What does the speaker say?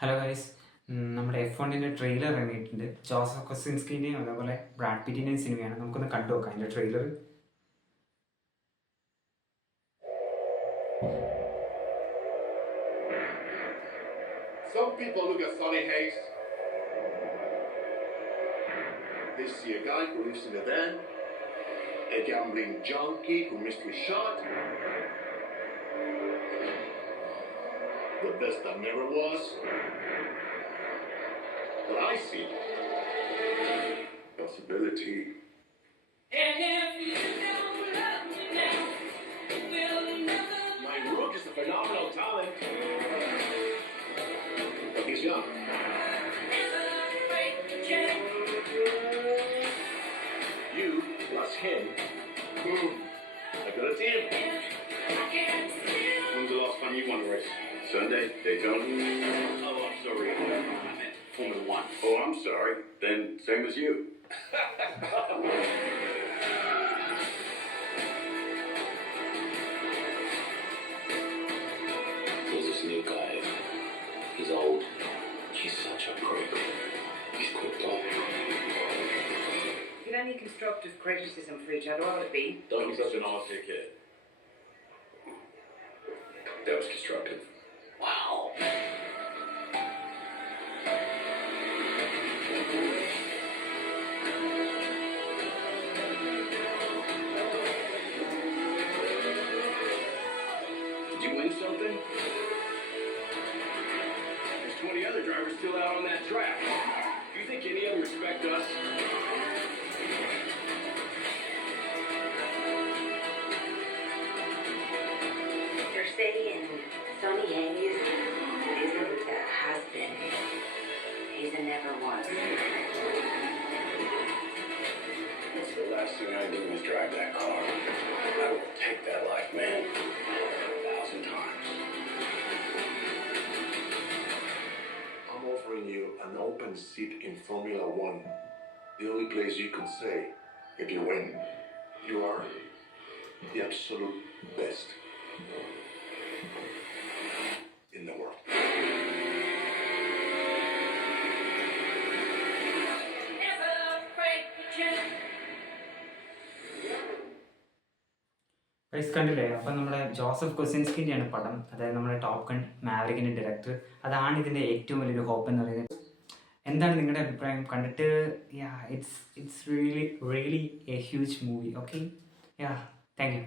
Hello guys, നമ്മുടെ F1 trailer ഇറങ്ങിയിട്ടുണ്ട്. Joseph കൊസിൻസ്കിൻ്റെയും അതേപോലെ ബ്രാഡ് പിറ്റിൻ്റെയും സിനിമയാണ്. നമുക്കൊന്ന് കണ്ടു നോക്കാം അതിൻ്റെ trailer. Some people look at Sonny Hayes. They see a guy who lives in a van, a gambling junkie who mystery shot, the best that never was. But I see possibility. My rook is a phenomenal talent, but he's young. You plus him. I got a team. When's the last time you won a race? Sunday, Daytona. Oh, I'm sorry. I meant Formula One. Oh, I'm sorry. Then same as you. There's this new guy. He's old. He's such a prick. He's quick off. If any constructive criticism for each other, ought to be. Don't be such an arty kid. That was constructive. Wow. Did you win something? There's 20 other drivers still out on that track. Do you think any of them respect us? They're saying Sonny Hayes isn't a has-been. He's a never was. That's the last thing I do is drive that car. I will take that life, man. 1,000 times. I'm offering you an open seat in Formula One. The only place you can say, if you win, you are the absolute best in the world. Guys കണ്ടില്ലേ? അപ്പം നമ്മുടെ Joseph കൊസിൻസ്കിൻ്റെയാണ് പടം, അതായത് നമ്മുടെ top gun മാവറിക്കിൻ്റെ director. അതാണ് ഇതിൻ്റെ ഏറ്റവും വലിയൊരു ഹോപ്പ് എന്ന് പറയുന്നത്. എന്താണ് നിങ്ങളുടെ അഭിപ്രായം? കണ്ടിട്ട് it's really A huge movie. Okay, thank you.